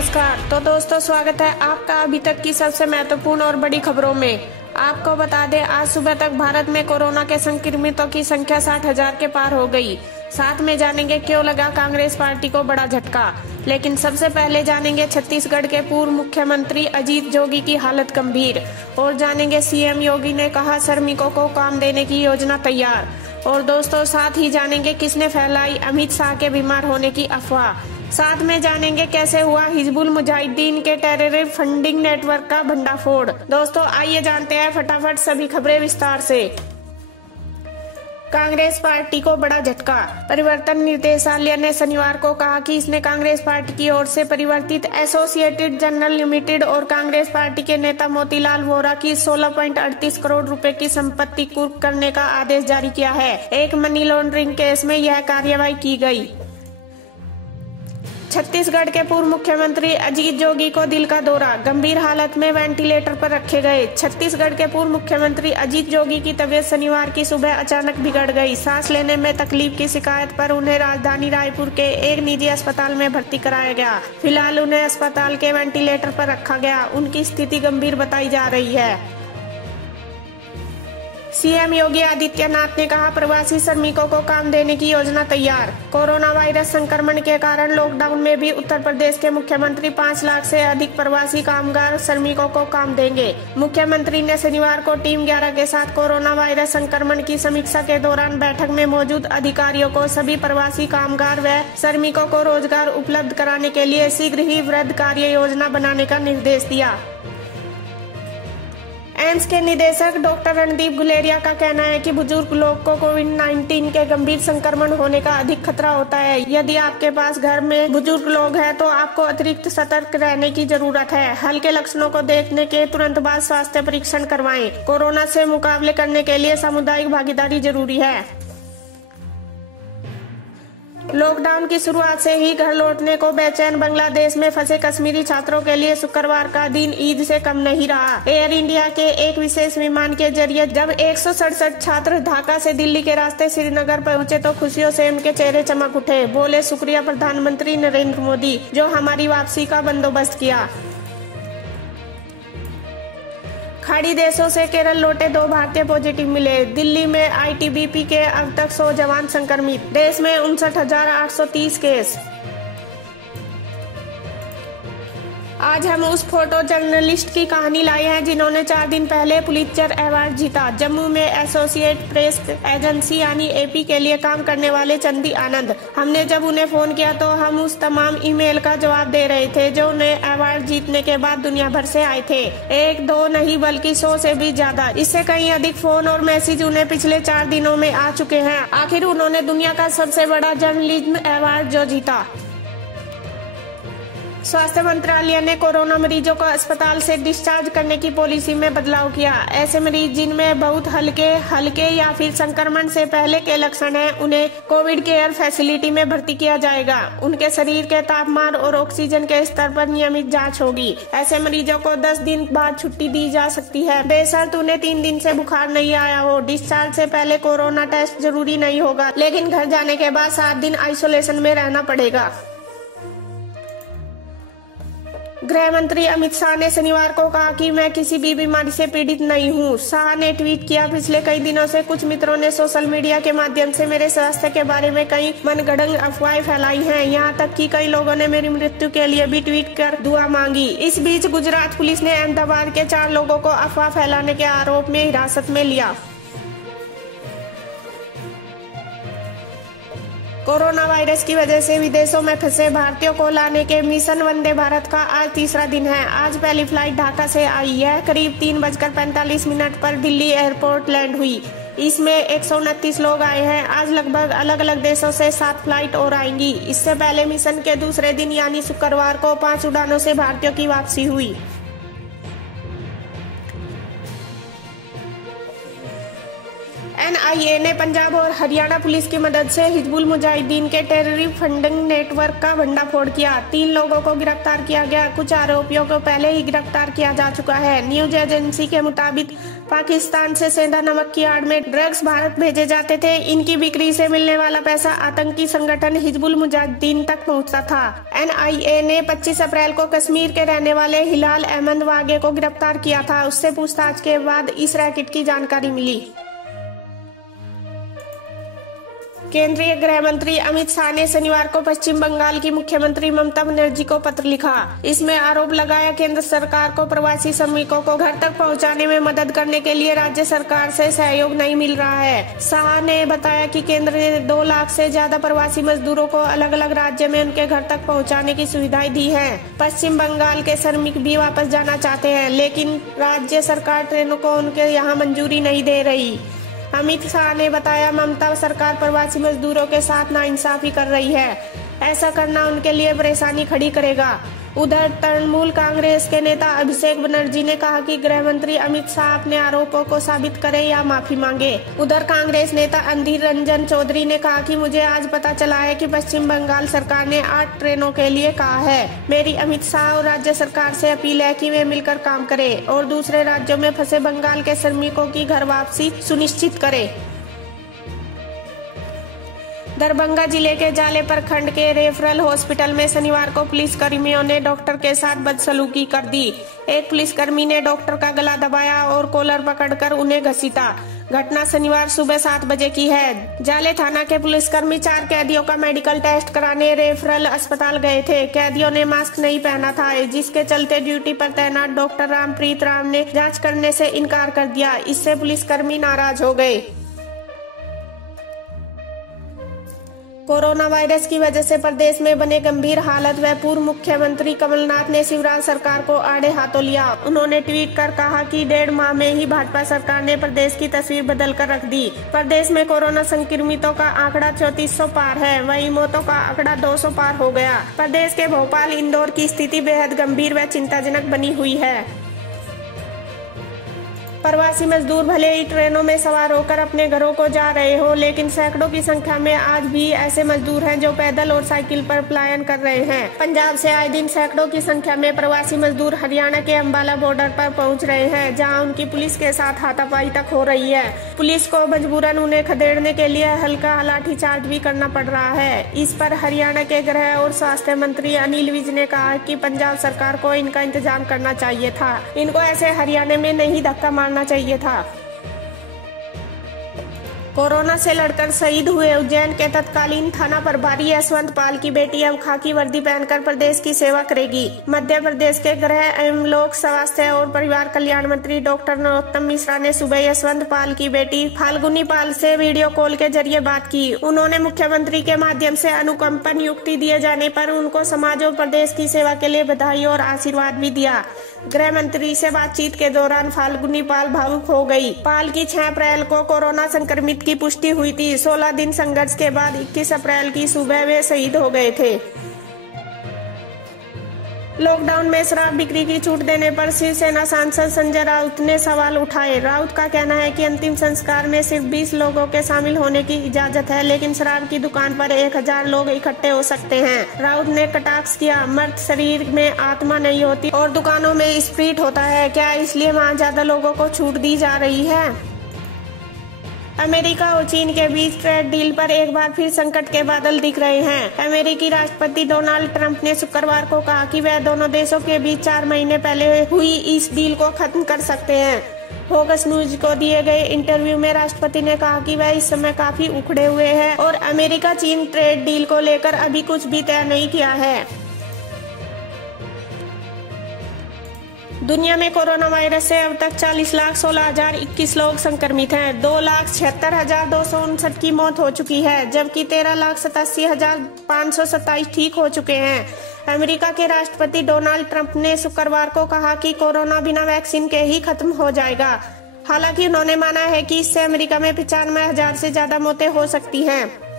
नमस्कार। तो दोस्तों, स्वागत है आपका अभी तक की सबसे महत्वपूर्ण और बड़ी खबरों में। आपको बता दें, आज सुबह तक भारत में कोरोना के संक्रमितों की संख्या 60,000 के पार हो गई। साथ में जानेंगे क्यों लगा कांग्रेस पार्टी को बड़ा झटका। लेकिन सबसे पहले जानेंगे छत्तीसगढ़ के पूर्व मुख्यमंत्री अजीत जोगी की हालत गंभीर, और जानेंगे सीएम योगी ने कहा श्रमिकों को काम देने की योजना तैयार। और दोस्तों, साथ ही जानेंगे किसने फैलाई अमित शाह के बीमार होने की अफवाह। साथ में जानेंगे कैसे हुआ हिजबुल मुजाहिदीन के टेरर फंडिंग नेटवर्क का भंडाफोड़। दोस्तों, आइए जानते हैं फटाफट सभी खबरें विस्तार से। कांग्रेस पार्टी को बड़ा झटका। परिवर्तन निर्देशालय ने शनिवार को कहा कि इसने कांग्रेस पार्टी की ओर से परिवर्तित एसोसिएटेड जर्नल लिमिटेड और कांग्रेस पार्टी के नेता मोतीलाल वोरा की 16.38 करोड़ रुपए की संपत्ति कुर्क करने का आदेश जारी किया है। एक मनी लॉन्ड्रिंग केस में यह कार्रवाई की गई। छत्तीसगढ़ के पूर्व मुख्यमंत्री अजीत जोगी को दिल का दौरा, गंभीर हालत में वेंटिलेटर पर रखे गए। छत्तीसगढ़ के पूर्व मुख्यमंत्री अजीत जोगी की तबीयत शनिवार की सुबह अचानक बिगड़ गई। सांस लेने में तकलीफ की शिकायत पर उन्हें राजधानी रायपुर के एक निजी अस्पताल में भर्ती कराया गया। फिलहाल उन्हें अस्पताल के वेंटिलेटर पर रखा गया। उनकी स्थिति गंभीर बताई जा रही है। सीएम योगी आदित्यनाथ ने कहा प्रवासी श्रमिकों को काम देने की योजना तैयार। कोरोना वायरस संक्रमण के कारण लॉकडाउन में भी उत्तर प्रदेश के मुख्यमंत्री 5 लाख से अधिक प्रवासी कामगार श्रमिकों को काम देंगे। मुख्यमंत्री ने शनिवार को टीम 11 के साथ कोरोना वायरस संक्रमण की समीक्षा के दौरान बैठक में मौजूद अधिकारियों को सभी प्रवासी कामगार व श्रमिकों को रोजगार उपलब्ध कराने के लिए शीघ्र ही वृहद कार्य योजना बनाने का निर्देश दिया। एम्स के निदेशक डॉक्टर रणदीप गुलेरिया का कहना है कि बुजुर्ग लोग को कोविड-19 के गंभीर संक्रमण होने का अधिक खतरा होता है। यदि आपके पास घर में बुजुर्ग लोग हैं तो आपको अतिरिक्त सतर्क रहने की जरूरत है। हल्के लक्षणों को देखने के तुरंत बाद स्वास्थ्य परीक्षण करवाएं। कोरोना से मुकाबले करने के लिए सामुदायिक भागीदारी जरूरी है। लॉकडाउन की शुरुआत से ही घर लौटने को बेचैन बांग्लादेश में फंसे कश्मीरी छात्रों के लिए शुक्रवार का दिन ईद से कम नहीं रहा। एयर इंडिया के एक विशेष विमान के जरिए जब 167 छात्र ढाका से दिल्ली के रास्ते श्रीनगर पहुंचे तो खुशियों से उनके चेहरे चमक उठे। बोले, शुक्रिया प्रधानमंत्री नरेंद्र मोदी, जो हमारी वापसी का बंदोबस्त किया। खाड़ी देशों से केरल लौटे 2 भारतीय पॉजिटिव मिले। दिल्ली में आईटीबीपी के अब तक 100 जवान संक्रमित। देश में 59,830 केस। आज हम उस फोटो जर्नलिस्ट की कहानी लाए हैं जिन्होंने 4 दिन पहले पुलित्जर अवार्ड जीता। जम्मू में एसोसिएट प्रेस एजेंसी यानी एपी के लिए काम करने वाले चंदी आनंद। हमने जब उन्हें फोन किया तो हम उस तमाम ईमेल का जवाब दे रहे थे जो उन्हें अवार्ड जीतने के बाद दुनिया भर से आए थे। 1, 2 नहीं बल्कि 100 से भी ज्यादा। इससे कहीं अधिक फोन और मैसेज उन्हें पिछले 4 दिनों में आ चुके हैं। आखिर उन्होंने दुनिया का सबसे बड़ा जर्नलिज्म अवार्ड जो जीता। स्वास्थ्य मंत्रालय ने कोरोना मरीजों को अस्पताल से डिस्चार्ज करने की पॉलिसी में बदलाव किया। ऐसे मरीज जिनमें बहुत हल्के या फिर संक्रमण से पहले के लक्षण हैं, उन्हें कोविड केयर फैसिलिटी में भर्ती किया जाएगा। उनके शरीर के तापमान और ऑक्सीजन के स्तर पर नियमित जांच होगी। ऐसे मरीजों को 10 दिन बाद छुट्टी दी जा सकती है, बेशर्त उन्हें 3 दिन से बुखार नहीं आया हो। डिस्चार्ज से पहले कोरोना टेस्ट जरूरी नहीं होगा, लेकिन घर जाने के बाद 7 दिन आइसोलेशन में रहना पड़ेगा। गृह मंत्री अमित शाह ने शनिवार को कहा कि मैं किसी भी बीमारी से पीड़ित नहीं हूं। शाह ने ट्वीट किया, पिछले कई दिनों से कुछ मित्रों ने सोशल मीडिया के माध्यम से मेरे स्वास्थ्य के बारे में कई मनगढ़ंत अफवाहें फैलाई हैं। यहां तक कि कई लोगों ने मेरी मृत्यु के लिए भी ट्वीट कर दुआ मांगी। इस बीच गुजरात पुलिस ने अहमदाबाद के 4 लोगों को अफवाह फैलाने के आरोप में हिरासत में लिया। कोरोना वायरस की वजह से विदेशों में फंसे भारतीयों को लाने के मिशन वंदे भारत का आज तीसरा दिन है। आज पहली फ्लाइट ढाका से आई। यह करीब 3:45 पर दिल्ली एयरपोर्ट लैंड हुई। इसमें 129 लोग आए हैं। आज लगभग अलग अलग देशों से 7 फ्लाइट और आएंगी। इससे पहले मिशन के दूसरे दिन यानी शुक्रवार को 5 उड़ानों से भारतीयों की वापसी हुई। NIA ने पंजाब और हरियाणा पुलिस की मदद से हिजबुल मुजाहिदीन के टेररिस्ट फंडिंग नेटवर्क का भंडाफोड़ किया। 3 लोगों को गिरफ्तार किया गया। कुछ आरोपियों को पहले ही गिरफ्तार किया जा चुका है। न्यूज एजेंसी के मुताबिक पाकिस्तान से सेंधा नमक की आड़ में ड्रग्स भारत भेजे जाते थे। इनकी बिक्री से मिलने वाला पैसा आतंकी संगठन हिजबुल मुजाहिदीन तक पहुंचता था। NIA ने 25 अप्रैल को कश्मीर के रहने वाले हिलाल अहमद वागे को गिरफ्तार किया था। उससे पूछताछ के बाद इस रैकेट की जानकारी मिली। केंद्रीय गृह मंत्री अमित शाह ने शनिवार को पश्चिम बंगाल की मुख्यमंत्री ममता बनर्जी को पत्र लिखा। इसमें आरोप लगाया केंद्र सरकार को प्रवासी श्रमिकों को घर तक पहुंचाने में मदद करने के लिए राज्य सरकार से सहयोग नहीं मिल रहा है। शाह ने बताया कि केंद्र ने 2 लाख से ज्यादा प्रवासी मजदूरों को अलग अलग राज्य में उनके घर तक पहुँचाने की सुविधाएं दी है। पश्चिम बंगाल के श्रमिक भी वापस जाना चाहते हैं, लेकिन राज्य सरकार ट्रेनों को उनके यहाँ मंजूरी नहीं दे रही। अमित शाह ने बताया, ममता सरकार प्रवासी मजदूरों के साथ नाइंसाफी कर रही है। ऐसा करना उनके लिए परेशानी खड़ी करेगा। उधर तृणमूल कांग्रेस के नेता अभिषेक बनर्जी ने कहा कि गृह मंत्री अमित शाह अपने आरोपों को साबित करें या माफी मांगे। उधर कांग्रेस नेता अधीर रंजन चौधरी ने कहा कि मुझे आज पता चला है कि पश्चिम बंगाल सरकार ने 8 ट्रेनों के लिए कहा है। मेरी अमित शाह और राज्य सरकार से अपील है कि वे मिलकर काम करें और दूसरे राज्यों में फंसे बंगाल के श्रमिकों की घर वापसी सुनिश्चित करें। दरभंगा जिले के जाले प्रखंड के रेफरल हॉस्पिटल में शनिवार को पुलिस कर्मियों ने डॉक्टर के साथ बदसलूकी कर दी। एक पुलिसकर्मी ने डॉक्टर का गला दबाया और कॉलर पकड़कर उन्हें घसीटा। घटना शनिवार सुबह 7 बजे की है। जाले थाना के पुलिसकर्मी 4 कैदियों का मेडिकल टेस्ट कराने रेफरल अस्पताल गए थे। कैदियों ने मास्क नहीं पहना था, जिसके चलते ड्यूटी पर तैनात डॉक्टर रामप्रीत राम ने जांच करने से इनकार कर दिया। इससे पुलिसकर्मी नाराज हो गए। कोरोना वायरस की वजह से प्रदेश में बने गंभीर हालत व पूर्व मुख्यमंत्री कमलनाथ ने शिवराज सरकार को आड़े हाथों लिया। उन्होंने ट्वीट कर कहा कि 1.5 माह में ही भाजपा सरकार ने प्रदेश की तस्वीर बदल कर रख दी। प्रदेश में कोरोना संक्रमितों का आंकड़ा 3400 पार है, वहीं मौतों का आंकड़ा 200 पार हो गया। प्रदेश के भोपाल इंदौर की स्थिति बेहद गंभीर व चिंताजनक बनी हुई है। प्रवासी मजदूर भले ही ट्रेनों में सवार होकर अपने घरों को जा रहे हो, लेकिन सैकड़ों की संख्या में आज भी ऐसे मजदूर हैं जो पैदल और साइकिल पर पलायन कर रहे हैं। पंजाब से आए दिन सैकड़ों की संख्या में प्रवासी मजदूर हरियाणा के अंबाला बॉर्डर पर पहुंच रहे हैं, जहां उनकी पुलिस के साथ हाथापाई तक हो रही है। पुलिस को मजबूरन उन्हें खदेड़ने के लिए हल्का लाठीचार्ज भी करना पड़ रहा है। इस पर हरियाणा के गृह और स्वास्थ्य मंत्री अनिल विज ने कहा कि पंजाब सरकार को इनका इंतजाम करना चाहिए था। इनको ऐसे हरियाणा में नहीं धक्का मारना चाहिए था। कोरोना से लड़कर शहीद हुए उज्जैन के तत्कालीन थाना प्रभारी यशवंत पाल की बेटी अब खाकी वर्दी पहनकर प्रदेश की सेवा करेगी। मध्य प्रदेश के गृह एवं लोक स्वास्थ्य और परिवार कल्याण मंत्री डॉक्टर नरोत्तम मिश्रा ने सुबह यशवंत पाल की बेटी फाल्गुनी पाल से वीडियो कॉल के जरिए बात की। उन्होंने मुख्यमंत्री के माध्यम से अनुकंपा नियुक्ति दिए जाने पर उनको समाज और प्रदेश की सेवा के लिए बधाई और आशीर्वाद भी दिया। गृह मंत्री से बातचीत के दौरान फाल्गुनी पाल भावुक हो गई। पाल की 6 अप्रैल को कोरोना संक्रमित की पुष्टि हुई थी। 16 दिन संघर्ष के बाद 21 अप्रैल की सुबह वे शहीद हो गए थे। लॉकडाउन में शराब बिक्री की छूट देने पर शिवसेना सांसद संजय राउत ने सवाल उठाए। राउत का कहना है कि अंतिम संस्कार में सिर्फ 20 लोगों के शामिल होने की इजाजत है, लेकिन शराब की दुकान पर 1000 लोग इकट्ठे हो सकते हैं। राउत ने कटाक्ष किया, मर्द शरीर में आत्मा नहीं होती और दुकानों में स्प्रिट होता है, क्या इसलिए वहाँ ज्यादा लोगों को छूट दी जा रही है? अमेरिका और चीन के बीच ट्रेड डील पर एक बार फिर संकट के बादल दिख रहे हैं। अमेरिकी राष्ट्रपति डोनाल्ड ट्रंप ने शुक्रवार को कहा कि वह दोनों देशों के बीच 4 महीने पहले हुई इस डील को खत्म कर सकते हैं। फोकस न्यूज को दिए गए इंटरव्यू में राष्ट्रपति ने कहा कि वह इस समय काफी उखड़े हुए हैं और अमेरिका चीन ट्रेड डील को लेकर अभी कुछ भी तय नहीं किया है। दुनिया में कोरोना वायरस से अब तक 40,16,021 लोग संक्रमित हैं। 2,76,259 की मौत हो चुकी है, जबकि 13,87,527 ठीक हो चुके हैं। अमेरिका के राष्ट्रपति डोनाल्ड ट्रंप ने शुक्रवार को कहा कि कोरोना बिना वैक्सीन के ही खत्म हो जाएगा। हालांकि उन्होंने माना है कि इससे अमेरिका में 95,000 से ज्यादा मौतें हो सकती हैं।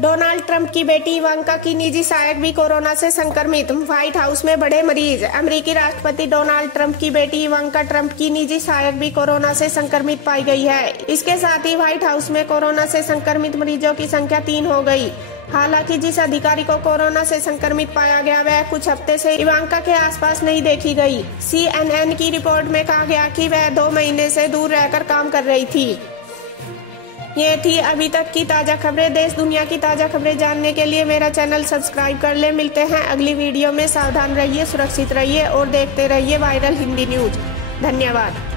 डोनाल्ड ट्रंप की बेटी इवांका की निजी सहायक भी कोरोना से संक्रमित, व्हाइट हाउस में बढ़े मरीज। अमेरिकी राष्ट्रपति डोनाल्ड ट्रंप की बेटी इवांका ट्रंप की निजी सहायक भी कोरोना से संक्रमित पाई गई है। इसके साथ ही व्हाइट हाउस में कोरोना से संक्रमित मरीजों की संख्या 3 हो गई। हालांकि जिस अधिकारी को कोरोना से संक्रमित पाया गया वह कुछ हफ्ते से इवांका के आसपास नहीं देखी गई। CNN की रिपोर्ट में कहा गया कि वह 2 महीने से दूर रहकर काम कर रही थी। ये थी अभी तक की ताज़ा खबरें। देश दुनिया की ताज़ा खबरें जानने के लिए मेरा चैनल सब्सक्राइब कर ले। मिलते हैं अगली वीडियो में। सावधान रहिए, सुरक्षित रहिए और देखते रहिए वायरल हिंदी न्यूज। धन्यवाद।